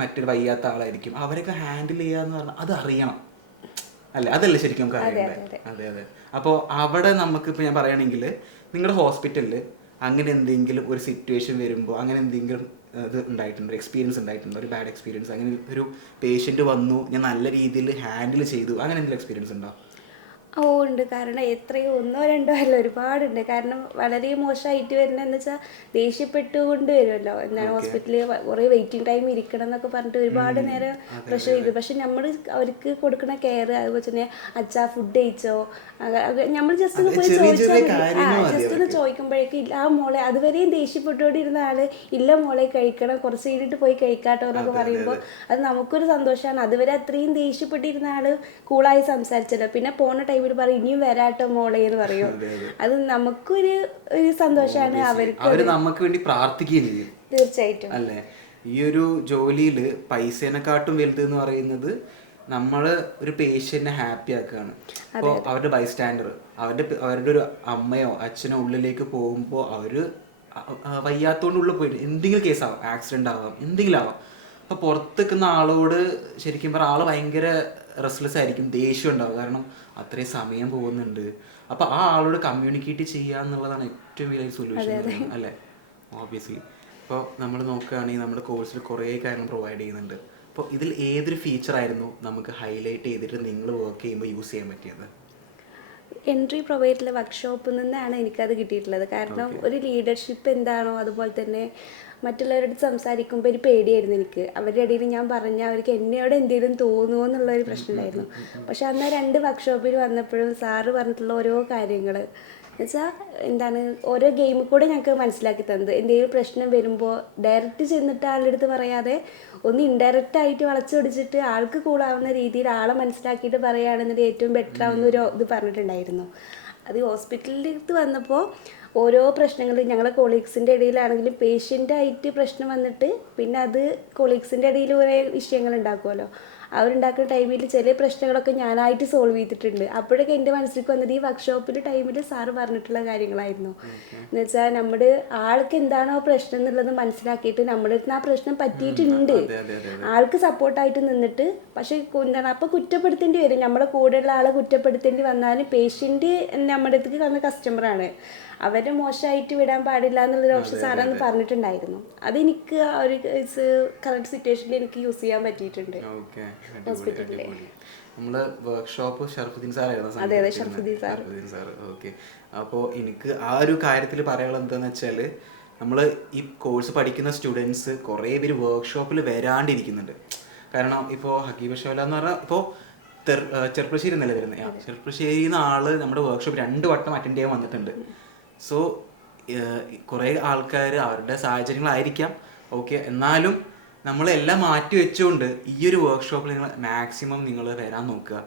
മറ്റൊരു വയ്യാത്ത ആളായിരിക്കും. അവരൊക്കെ ഹാൻഡിൽ ചെയ്യുക എന്ന് പറഞ്ഞാൽ അത് അറിയണം അല്ലേ, അതല്ലേ ശരിക്കും കാര്യം. അതെ അതെ. അപ്പോൾ അവിടെ നമുക്കിപ്പോൾ ഞാൻ പറയുകയാണെങ്കിൽ നിങ്ങളുടെ ഹോസ്പിറ്റലിൽ അങ്ങനെ എന്തെങ്കിലും ഒരു സിറ്റുവേഷൻ വരുമ്പോൾ അങ്ങനെ എന്തെങ്കിലും ഇത് ഉണ്ടായിട്ടുണ്ട്, എക്സ്പീരിയൻസ് ഉണ്ടായിട്ടുണ്ട്, ഒരു ബാഡ് എക്സ്പീരിയൻസ്, അങ്ങനെ ഒരു പേഷ്യൻ്റ് വന്നു ഞാൻ നല്ല രീതിയിൽ ഹാൻഡിൽ ചെയ്തു, അങ്ങനെ എന്തെങ്കിലും എക്സ്പീരിയൻസ് ഉണ്ടോ? ഓ ഉണ്ട്. കാരണം എത്രയോ 1 2 അല്ല, ഒരുപാടുണ്ട്. കാരണം വളരെ മോശമായിട്ട് വരുന്നതെന്ന് വെച്ചാൽ ദേഷ്യപ്പെട്ടുകൊണ്ട് വരുമല്ലോ. എന്താണ് ഹോസ്പിറ്റലിൽ കുറേ വെയിറ്റിംഗ് ടൈം ഇരിക്കണം എന്നൊക്കെ പറഞ്ഞിട്ട് ഒരുപാട് നേരം പ്രഷർ ചെയ്തു. പക്ഷെ നമ്മൾ അവർക്ക് കൊടുക്കുന്ന കെയർ, അതുപോലെ തന്നെ അച്ഛാ ഫുഡ് കഴിച്ചോ, നമ്മൾ ജസ്റ്റ് ഒന്ന് പോയി ജസ്റ്റ് ഒന്ന് ചോദിക്കുമ്പോഴേക്കും ഇല്ല ആ മോളെ, അതുവരെയും ദേഷ്യപ്പെട്ടുകൊണ്ടിരുന്ന ആള് ഇല്ല മോളെ കഴിക്കണം, കുറച്ച് കഴിഞ്ഞിട്ട് പോയി കഴിക്കാട്ടോ എന്നൊക്കെ പറയുമ്പോൾ അത് നമുക്കൊരു സന്തോഷമാണ്. അതുവരെ അത്രയും ദേഷ്യപ്പെട്ടിരുന്ന ആള് കൂളായി സംസാരിച്ചല്ലോ, പിന്നെ പോണ ടൈമിൽ പറയും ഇനിയും വരാട്ടോ മോളെ എന്ന് പറയും. അത് നമുക്കൊരു സന്തോഷമാണ്, അവർക്ക് നമുക്ക് വേണ്ടി പ്രാർത്ഥിക്കുകയും ചെയ്യും. തീർച്ചയായിട്ടും അല്ലേ. ഈ ഒരു ജോലിയിൽ പൈസേനെക്കാട്ടും വലുത് എന്ന് പറയുന്നത് നമ്മൾ ഒരു പേഷ്യന്റിനെ ഹാപ്പി ആക്കുകയാണ്. അപ്പോൾ അവരുടെ ബൈസ്റ്റാൻഡർ, അവരുടെ ഒരു അമ്മയോ അച്ഛനോ ഉള്ളിലേക്ക് പോകുമ്പോൾ അവർ വയ്യാത്തോണ്ട് ഉള്ളിൽ പോയിട്ട് എന്തെങ്കിലും കേസാവാം, ആക്സിഡന്റ് ആവാം, എന്തെങ്കിലും ആവാം. അപ്പോൾ പുറത്ത് നിൽക്കുന്ന ആളോട് ശരിക്കും പറഞ്ഞാൽ ആൾ ഭയങ്കര റെസ്റ്റ്ലെസ് ആയിരിക്കും, ദേഷ്യം ഉണ്ടാവും. കാരണം അത്രയും സമയം പോകുന്നുണ്ട്. അപ്പോൾ ആ ആളോട് കമ്മ്യൂണിക്കേറ്റ് ചെയ്യുക എന്നുള്ളതാണ് ഏറ്റവും വലിയ സൊല്യൂഷൻ അല്ലേ, ഓബിയസ്ലി. ഇപ്പോൾ നമ്മൾ നോക്കുകയാണെങ്കിൽ നമ്മുടെ കോഴ്സിൽ കുറേ കാര്യങ്ങൾ പ്രൊവൈഡ് ചെയ്യുന്നുണ്ട്. അപ്പോൾ ഇതിൽ ഏതൊരു ഫീച്ചറായിരുന്നു നമുക്ക് ഹൈലൈറ്റ് ചെയ്തിട്ട് നിങ്ങൾ വർക്ക് ചെയ്യുമ്പോൾ യൂസ് ചെയ്യാൻ പറ്റിയത്? എൻട്രി പ്രൊവൈഡിലെ വർക്ക്ഷോപ്പിൽ നിന്നാണ് എനിക്കത് കിട്ടിയിട്ടുള്ളത്. കാരണം ഒരു ലീഡർഷിപ്പ് എന്താണോ അതുപോലെ തന്നെ മറ്റുള്ളവരോട് സംസാരിക്കുമ്പോൾ ഒരു പേടിയായിരുന്നു എനിക്ക്. അവരുടെ ഇടയിൽ ഞാൻ പറഞ്ഞാൽ അവർക്ക് എന്നോട് എന്തെങ്കിലും തോന്നുമോ എന്നുള്ളൊരു പ്രശ്നമുണ്ടായിരുന്നു. പക്ഷെ അന്ന് 2 വർക്ക്ഷോപ്പിൽ വന്നപ്പോഴും സാറ് പറഞ്ഞിട്ടുള്ള ഓരോ കാര്യങ്ങൾ എന്നുവെച്ചാൽ എന്താണ് ഓരോ ഗെയിമിൽ കൂടെ ഞങ്ങൾക്ക് മനസ്സിലാക്കി തന്നത്. എന്തെങ്കിലും പ്രശ്നം വരുമ്പോൾ ഡയറക്റ്റ് ചെന്നിട്ട് ആളുടെ അടുത്ത് പറയാതെ ഒന്ന് ഇൻഡയറക്റ്റ് ആയിട്ട് വളച്ചൊടിച്ചിട്ട് ആൾക്ക് കൂളാവുന്ന രീതിയിൽ ആളെ മനസ്സിലാക്കിയിട്ട് പറയുകയാണെന്നുണ്ടെങ്കിൽ ഏറ്റവും ബെറ്റർ ആവുന്ന ഒരു ഇത് പറഞ്ഞിട്ടുണ്ടായിരുന്നു. അത് ഹോസ്പിറ്റലിലേക്ക് വന്നപ്പോൾ ഓരോ പ്രശ്നങ്ങൾ ഞങ്ങളെ കൊളീഗ്സിൻ്റെ ഇടയിലാണെങ്കിലും പേഷ്യൻ്റായിട്ട് പ്രശ്നം വന്നിട്ട് പിന്നെ അത് കൊളീഗ്സിൻ്റെ ഇടയിൽ കുറേ വിഷയങ്ങൾ ഉണ്ടാക്കുമല്ലോ. അവരുണ്ടാക്കുന്ന ടൈമിൽ ചില പ്രശ്നങ്ങളൊക്കെ ഞാനായിട്ട് സോൾവ് ചെയ്തിട്ടുണ്ട്. അപ്പോഴൊക്കെ എൻ്റെ മനസ്സിലേക്ക് വന്നത് ഈ വർക്ക്ഷോപ്പിൽ ടൈമിൽ സാറ് പറഞ്ഞിട്ടുള്ള കാര്യങ്ങളായിരുന്നു. എന്നുവെച്ചാൽ നമ്മുടെ ആൾക്ക് എന്താണോ പ്രശ്നം എന്നുള്ളത് മനസ്സിലാക്കിയിട്ട് നമ്മുടെ അടുത്ത് ആ പ്രശ്നം പറ്റിയിട്ടുണ്ട്, ആൾക്ക് സപ്പോർട്ടായിട്ട് നിന്നിട്ട്. പക്ഷെ എന്താണ് അപ്പോൾ കുറ്റപ്പെടുത്തേണ്ടി വരും, നമ്മുടെ കൂടെയുള്ള ആളെ കുറ്റപ്പെടുത്തേണ്ടി വന്നാലും പേഷ്യൻ്റ് നമ്മുടെ അടുത്തേക്ക് വന്ന കസ്റ്റമറാണ്, അവരെ മോശമായിട്ട് വിടാൻ പാടില്ല എന്നുള്ളൊരു ഓപ്ഷൻ സാറന്ന് പറഞ്ഞിട്ടുണ്ടായിരുന്നു. അതെനിക്ക് ആ ഒരു കറക്റ്റ് സിറ്റുവേഷനിൽ എനിക്ക് യൂസ് ചെയ്യാൻ പറ്റിയിട്ടുണ്ട് ഹോസ്പിറ്റലിലെ. നമ്മള് വർക്ക്ഷോപ്പ് ഷർഫുദ്ദീൻ സാറായിരുന്നു. ഓക്കെ. അപ്പോൾ എനിക്ക് ആ ഒരു കാര്യത്തിൽ പറയാനുള്ളത് എന്താണെന്ന് വെച്ചാൽ നമ്മൾ ഈ കോഴ്സ് പഠിക്കുന്ന സ്റ്റുഡൻസ് കുറേ പേര് വർക്ക്ഷോപ്പിൽ വരാണ്ടിരിക്കുന്നുണ്ട്. കാരണം ഇപ്പോൾ ഹക്കീബ് ഷൗല എന്ന് പറഞ്ഞാൽ ഇപ്പോൾ ചെർപ്പശ്ശേരി എന്നല്ലേ വരുന്നത്, ചെർപ്പശ്ശേരിയിൽ നിന്ന് ആള് നമ്മുടെ വർക്ക്ഷോപ്പ് 2 വട്ടം അറ്റൻഡ് ചെയ്യാൻ വന്നിട്ടുണ്ട്. സോ കുറേ ആൾക്കാർ അവരുടെ സാഹചര്യങ്ങളായിരിക്കാം, ഓക്കെ, എന്നാലും നമ്മളെല്ലാം മാറ്റി വെച്ചുകൊണ്ട് ഈ ഒരു വർക്ക്ഷോപ്പിൽ നിങ്ങൾ മാക്സിമം നിങ്ങൾ വരാൻ നോക്കുക.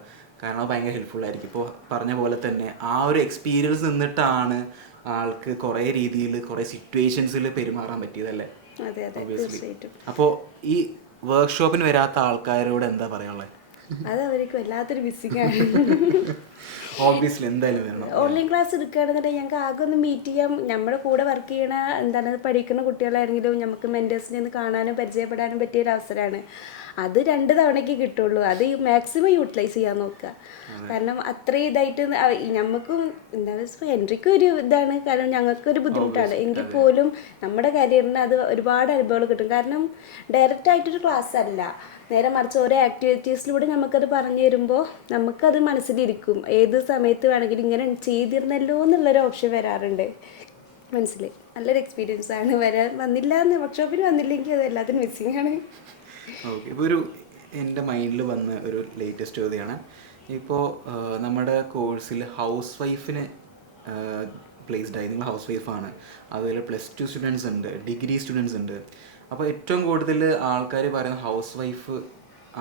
കാരണം അത് ഭയങ്കര ഹെൽപ്ഫുള്ളായിരിക്കും. ഇപ്പോൾ പറഞ്ഞ പോലെ തന്നെ ആ ഒരു എക്സ്പീരിയൻസ് നിന്നിട്ടാണ് ആൾക്ക് കുറേ രീതിയിൽ കുറേ സിറ്റുവേഷൻസിൽ പെരുമാറാൻ പറ്റിയതല്ലേ. അപ്പോൾ ഈ വർക്ക്ഷോപ്പിന് വരാത്ത ആൾക്കാരോട് എന്താ പറയാനുള്ളത്? അത് അവർക്ക് വല്ലാത്തൊരു മിസ്സിങ്ങാണ്. ഓബ്വിയസ്ലി എന്തായാലും വരണം. ഓൺലൈൻ ക്ലാസ് എടുക്കുകയാണെന്നുണ്ടെങ്കിൽ ഞങ്ങൾക്ക് ആകെ ഒന്ന് മീറ്റ് ചെയ്യാം. നമ്മുടെ കൂടെ വർക്ക് ചെയ്യണ പഠിക്കുന്ന കുട്ടികളാണെങ്കിലും നമുക്ക് മെൻറ്റേഴ്സിനെ ഒന്ന് കാണാനും പരിചയപ്പെടാനും പറ്റിയൊരു അവസരമാണ്. അത് 2 തവണയ്ക്ക് കിട്ടുള്ളൂ. അത് മാക്സിമം യൂട്ടിലൈസ് ചെയ്യാൻ നോക്കുക. കാരണം അത്രയും ഇതായിട്ട് നമുക്കും എന്താ പറയുക, എൻട്രിക്കും ഒരു ഇതാണ്, കാരണം ഞങ്ങൾക്കൊരു ബുദ്ധിമുട്ടാണ്. എങ്കിൽ പോലും നമ്മുടെ കരിയറിന് അത് ഒരുപാട് അനുഭവങ്ങൾ കിട്ടും. കാരണം ഡയറക്റ്റ് ആയിട്ടൊരു ക്ലാസ് അല്ല, നേരെ മറിച്ച് ഓരോ ആക്ടിവിറ്റീസിലൂടെ നമുക്കത് പറഞ്ഞു തരുമ്പോൾ നമുക്കത് മനസ്സിലിരിക്കും. ഏത് സമയത്ത് വേണമെങ്കിലും ഇങ്ങനെ ചെയ്തിരുന്നല്ലോ എന്നുള്ളൊരു ഓപ്ഷൻ വരാറുണ്ട് മനസ്സിൽ. നല്ലൊരു എക്സ്പീരിയൻസ് ആണ്. വന്നില്ല എന്ന് വർക്ക്ഷോപ്പിൽ വന്നില്ലെങ്കിൽ അത് എല്ലാത്തിനും മിസ്സിങ് ആണ്. ഓക്കെ, ഇപ്പോൾ എൻ്റെ മൈൻഡിൽ വന്ന ഒരു ലേറ്റസ്റ്റ് ചോദ്യമാണ്. ഇപ്പോൾ നമ്മുടെ കോഴ്സിൽ ഹൗസ് വൈഫിന് പ്ലേസ്ഡ് ആയി. നിങ്ങൾ ഹൗസ് വൈഫാണ്, അതുപോലെ +2 സ്റ്റുഡൻസ് ഉണ്ട്, ഡിഗ്രി സ്റ്റുഡൻസ് ഉണ്ട്. അപ്പോൾ ഏറ്റവും കൂടുതൽ ആൾക്കാർ പറയുന്ന ഹൗസ് വൈഫ്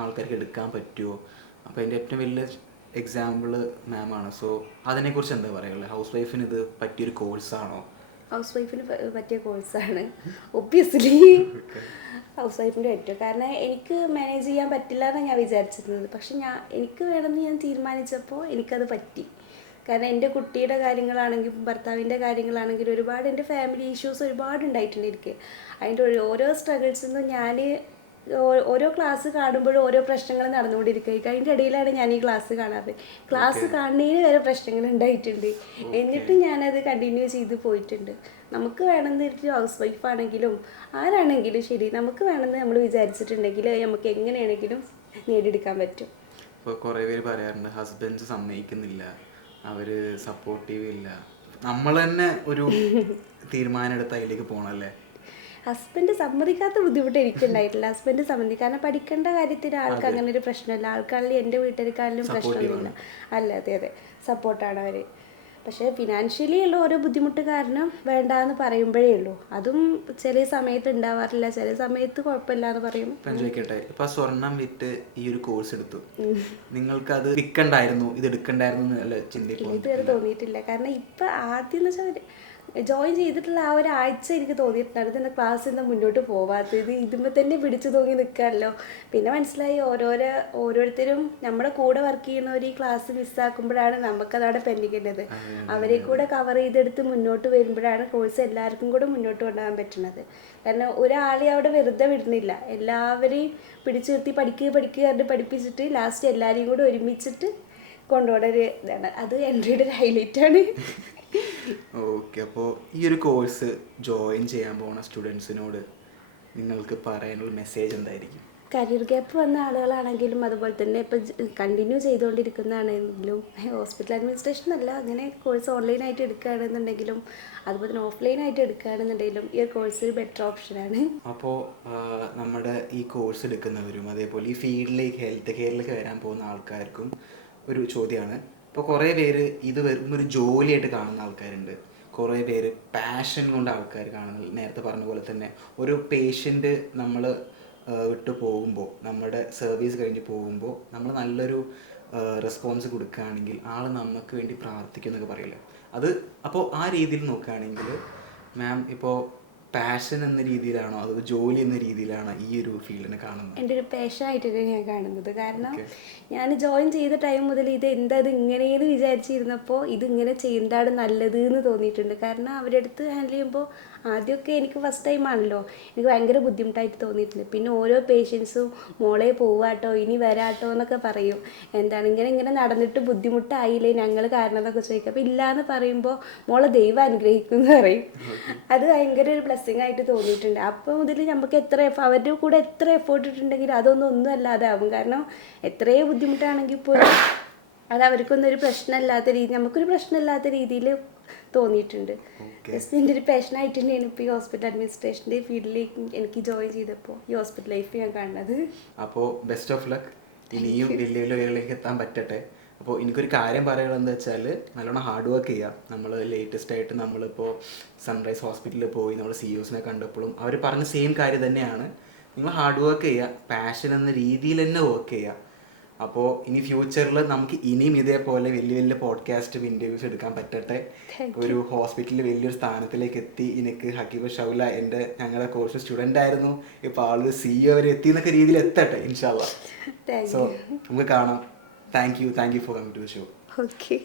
ആൾക്കാർക്ക് എടുക്കാൻ പറ്റുമോ? അപ്പോൾ എൻ്റെ ഏറ്റവും വലിയ എക്സാമ്പിൾ മാമാണ്. സോ അതിനെക്കുറിച്ച് എന്താ പറയുള്ളത്? ഹൗസ് വൈഫിന് ഇത് പറ്റിയൊരു കോഴ്സാണോ? ഹൗസ് വൈഫിന് പറ്റിയ കോഴ്സാണ് ഒബ്വിയസ്ലി. ഹൗസ് വൈഫിൻ്റെ പറ്റും. കാരണം എനിക്ക് മാനേജ് ചെയ്യാൻ പറ്റില്ല എന്നാണ് ഞാൻ വിചാരിച്ചിരുന്നത്. പക്ഷെ എനിക്ക് വേണമെന്ന് ഞാൻ തീരുമാനിച്ചപ്പോൾ എനിക്കത് പറ്റി. കാരണം എൻ്റെ കുട്ടിയുടെ കാര്യങ്ങളാണെങ്കിലും ഭർത്താവിൻ്റെ കാര്യങ്ങളാണെങ്കിലും ഒരുപാട് എൻ്റെ ഫാമിലി ഇഷ്യൂസ് ഒരുപാട് ഉണ്ടായിട്ടുണ്ട് എനിക്ക്. അതിൻ്റെ ഓരോ സ്ട്രഗിൾസിൽ നിന്നും ഞാൻ ഓരോ ക്ലാസ് കാണുമ്പോഴും ഓരോ പ്രശ്നങ്ങൾ നടന്നുകൊണ്ടിരിക്കുക. അതിൻ്റെ ഇടയിലാണ് ഞാൻ ഈ ക്ലാസ് കാണാറ്. ക്ലാസ് കാണുന്നതിന് വരെ പ്രശ്നങ്ങൾ ഉണ്ടായിട്ടുണ്ട്. എന്നിട്ടും ഞാനത് കണ്ടിന്യൂ ചെയ്ത് പോയിട്ടുണ്ട്. നമുക്ക് വേണമെന്ന് ഹൗസ് വൈഫ് ആണെങ്കിലും ആരാണെങ്കിലും ശരി, നമുക്ക് വേണമെന്ന് നമ്മൾ വിചാരിച്ചിട്ടുണ്ടെങ്കിൽ നമുക്ക് എങ്ങനെയാണെങ്കിലും നേടിയെടുക്കാൻ പറ്റും. ഇപ്പോൾ കുറേ പേര് പറയാറുണ്ട് ഹസ്ബൻഡ്സ് സമ്മതിക്കുന്നില്ല, അവർ സപ്പോർട്ടീവ് ഇല്ല. നമ്മൾ തന്നെ ഒരു തീരുമാനം എടുത്ത് അതിലേക്ക് പോകണമല്ലേ? ഹസ്ബൻഡ് സമ്മതിക്കാത്ത ബുദ്ധിമുട്ട് എനിക്കുണ്ടായിട്ടില്ല. ഹസ്ബൻഡ് സമ്മതി, കാരണം പഠിക്കേണ്ട കാര്യത്തിൽ ആൾക്ക് അങ്ങനെ ഒരു പ്രശ്നമില്ല. ആൾക്കാണെങ്കിൽ എൻ്റെ വീട്ടുകാർക്കാണെങ്കിലും പ്രശ്നമൊന്നുമില്ല. അല്ല, അതെ സപ്പോർട്ടാണ് അവർ. പക്ഷേ ഫിനാൻഷ്യലി ഉള്ള ഓരോ ബുദ്ധിമുട്ട് കാരണം വേണ്ടാന്ന് പറയുമ്പോഴേ ഉള്ളൂ. അതും ചില സമയത്ത് ഉണ്ടാവാറില്ല, ചില സമയത്ത് കുഴപ്പമില്ല എന്ന് പറയും. ചോദിക്കട്ടെ, ഇപ്പൊ സ്വർണം വിറ്റ് ഈ ഒരു കോഴ്സ് എടുത്തു, നിങ്ങൾക്ക് അത് വിൽക്കണ്ടായിരുന്നു, ഇത് എടുക്കണ്ടായിരുന്നു ഇതുവരെ തോന്നിയിട്ടില്ല. കാരണം ഇപ്പൊ ആദ്യം എന്ന് വെച്ചാൽ ജോയിൻ ചെയ്തിട്ടുള്ള ആ ഒരാഴ്ച എനിക്ക് തോന്നിയിട്ടുണ്ടായിരുന്നു എന്താ ക്ലാസ്സിൽ നിന്ന് മുന്നോട്ട് പോവാത്തത്, ഇതിന്മേൽ തന്നെ പിടിച്ചു തൂങ്ങി നിൽക്കാമല്ലോ. പിന്നെ മനസ്സിലായി ഓരോരുത്തരും നമ്മുടെ കൂടെ വർക്ക് ചെയ്യുന്നവർ ഈ ക്ലാസ് മിസ്സാക്കുമ്പോഴാണ് നമുക്കതവിടെ പെൻഡിങ്ങുള്ളത്. അവരെ കൂടെ കവർ ചെയ്തെടുത്ത് മുന്നോട്ട് വരുമ്പോഴാണ് കോഴ്സ് എല്ലാവർക്കും കൂടെ മുന്നോട്ട് കൊണ്ടുപോകാൻ പറ്റുന്നത്. കാരണം ഒരാളെ അവിടെ വെറുതെ വിടുന്നില്ല, എല്ലാവരെയും പിടിച്ചു നിർത്തി പഠിക്കുക പഠിപ്പിച്ചിട്ട് ലാസ്റ്റ് എല്ലാവരെയും കൂടെ ഒരുമിച്ചിട്ട് കൊണ്ടുപോകുന്ന ഒരു ഇതാണ്. അത് എൻട്രിയുടെ ഒരു ഹൈലൈറ്റാണ്. ഓക്കെ, അപ്പോൾ ഈ ഒരു കോഴ്സ് ജോയിൻ ചെയ്യാൻ പോകുന്ന സ്റ്റുഡൻസിനോട് നിങ്ങൾക്ക് പറയാനുള്ള മെസ്സേജ് എന്തായിരിക്കും? കരിയർ ഗ്യാപ്പ് വന്ന ആളുകളാണെങ്കിലും അതുപോലെ തന്നെ ഇപ്പം കണ്ടിന്യൂ ചെയ്തുകൊണ്ടിരിക്കുന്നതാണെങ്കിലും ഹോസ്പിറ്റൽ അഡ്മിനിസ്ട്രേഷൻ അല്ല, അങ്ങനെ കോഴ്സ് ഓൺലൈനായിട്ട് എടുക്കുകയാണെന്നുണ്ടെങ്കിലും അതുപോലെ തന്നെ ഓഫ്ലൈനായിട്ട് എടുക്കുകയാണെന്നുണ്ടെങ്കിലും ഈ കോഴ്സ് ഒരു ബെറ്റർ ഓപ്ഷനാണ്. അപ്പോൾ നമ്മുടെ ഈ കോഴ്സ് എടുക്കുന്നവരും അതേപോലെ ഈ ഫീൽഡിലേക്ക് ഹെൽത്ത് കെയറിലേക്ക് വരാൻ പോകുന്ന ആൾക്കാർക്കും ഒരു ചോദ്യമാണ്. ഇപ്പോൾ കുറേ പേര് ഇത് വെറും ഒരു ജോലിയായിട്ട് കാണുന്ന ആൾക്കാരുണ്ട്, കുറേ പേര് പാഷൻ കൊണ്ട് ആൾക്കാർ കാണുന്നത്. നേരത്തെ പറഞ്ഞ പോലെ തന്നെ ഒരു പേഷ്യൻ്റ് നമ്മൾ വിട്ടു പോകുമ്പോൾ, നമ്മുടെ സർവീസ് കഴിഞ്ഞ് പോകുമ്പോൾ നമ്മൾ നല്ലൊരു റെസ്പോൺസ് കൊടുക്കുകയാണെങ്കിൽ ആൾ നമുക്ക് വേണ്ടി പ്രാർത്ഥിക്കും എന്നൊക്കെ പറയില്ല. അത് അപ്പോൾ ആ രീതിയിൽ നോക്കുകയാണെങ്കിൽ മാം ഇപ്പോൾ പാഷൻ എന്ന രീതിയിലാണോ അതോ ജോലി എന്ന രീതിയിലാണോ ഈ ഒരു ഫീൽഡിനെ കാണുന്നത്? എൻ്റെ ഒരു പാഷനായിട്ടാണ് ഞാൻ കാണുന്നത്. കാരണം ഞാൻ ജോയിൻ ചെയ്ത ടൈം മുതൽ ഇത് ഇങ്ങനെയെന്ന് വിചാരിച്ചിരുന്നപ്പോൾ ഇതിങ്ങനെ ചെയ്യുന്നതാണ് നല്ലത് എന്ന് തോന്നിയിട്ടുണ്ട്. കാരണം അവരുടെ അടുത്ത് ഹാൻഡിൽ ചെയ്യുമ്പോൾ ആദ്യമൊക്കെ എനിക്ക് ഫസ്റ്റ് ടൈം ആണല്ലോ, എനിക്ക് ഭയങ്കര ബുദ്ധിമുട്ടായിട്ട് തോന്നിയിട്ടുണ്ട്. പിന്നെ ഓരോ പേഷ്യൻസും മോളെ പോവാട്ടോ ഇനി വരാട്ടോ എന്നൊക്കെ പറയും. എന്താണ് ഇങ്ങനെ നടന്നിട്ട് ബുദ്ധിമുട്ടായില്ലേ ഞങ്ങൾ കാരണം എന്നൊക്കെ ചോദിക്കും. അപ്പോൾ ഇല്ലയെന്ന് പറയുമ്പോൾ മോളെ ദൈവം അനുഗ്രഹിക്കും എന്ന് പറയും. അത് ഭയങ്കര ഒരു ബ്ലെസ്സിങ് ആയിട്ട് തോന്നിയിട്ടുണ്ട്. അപ്പോൾ മുതൽ നമുക്ക് അവരുടെ കൂടെ എത്ര എഫേർട്ട് ഇട്ടുണ്ടെങ്കിൽ ഒന്നും അല്ലാതെ ആവും. കാരണം എത്രയോ ബുദ്ധിമുട്ടാണെങ്കിൽ പോലും അത് അവർക്കൊന്നും ഒരു പ്രശ്നമില്ലാത്ത രീതി, നമുക്കൊരു പ്രശ്നമില്ലാത്ത രീതിയിൽ തോന്നിയിട്ടുണ്ട്. ജസ്റ്റ് എൻ്റെ ഒരു പാഷനായിട്ട് തന്നെയാണ് ഇപ്പോൾ ഈ ഹോസ്പിറ്റൽ അഡ്മിനിസ്ട്രേഷൻ്റെ ഫീൽഡിലേക്ക് എനിക്ക് ജോയിൻ ചെയ്തപ്പോൾ ഈ ഹോസ്പിറ്റൽ ലൈഫ് ഞാൻ കാണുന്നത്. അപ്പോൾ ബെസ്റ്റ് ഓഫ് ലക്ക്, ഇനിയും വലിയ ലെവലിലേക്ക് എത്താൻ പറ്റട്ടെ. അപ്പോൾ എനിക്കൊരു കാര്യം പറയുന്നത് എന്താ വെച്ചാൽ നല്ലോണം ഹാർഡ് വർക്ക് ചെയ്യാം. നമ്മൾ ലേറ്റസ്റ്റ് ആയിട്ട് നമ്മളിപ്പോൾ സൺറൈസ് ഹോസ്പിറ്റലിൽ പോയി നമ്മൾ CEOസിനെ കണ്ടപ്പോഴും അവർ പറഞ്ഞ സെയിം കാര്യം തന്നെയാണ്. നിങ്ങൾ ഹാർഡ് വർക്ക് ചെയ്യുക, പാഷൻ എന്ന രീതിയിൽ തന്നെ വർക്ക് ചെയ്യുക. അപ്പോൾ ഇനി ഫ്യൂച്ചറിൽ നമുക്ക് ഇനിയും ഇതേപോലെ വലിയ പോഡ്കാസ്റ്റ് ഇൻ്റർവ്യൂസ് എടുക്കാൻ പറ്റട്ടെ. ഒരു ഹോസ്പിറ്റലിൽ വലിയൊരു സ്ഥാനത്തിലേക്ക് എത്തി. എനിക്ക് ഹക്കീബ ഷൗല ഞങ്ങളുടെ കോഴ്സ് സ്റ്റുഡൻ്റ് ആയിരുന്നു, ഇപ്പോൾ ആളൊരു CEO വരെ എത്തി എന്നൊക്കെ രീതിയിൽ എത്തട്ടെ ഇൻഷാ അല്ലാഹ്. സോ നമുക്ക് കാണാം. Thank you for coming to the show. Okay.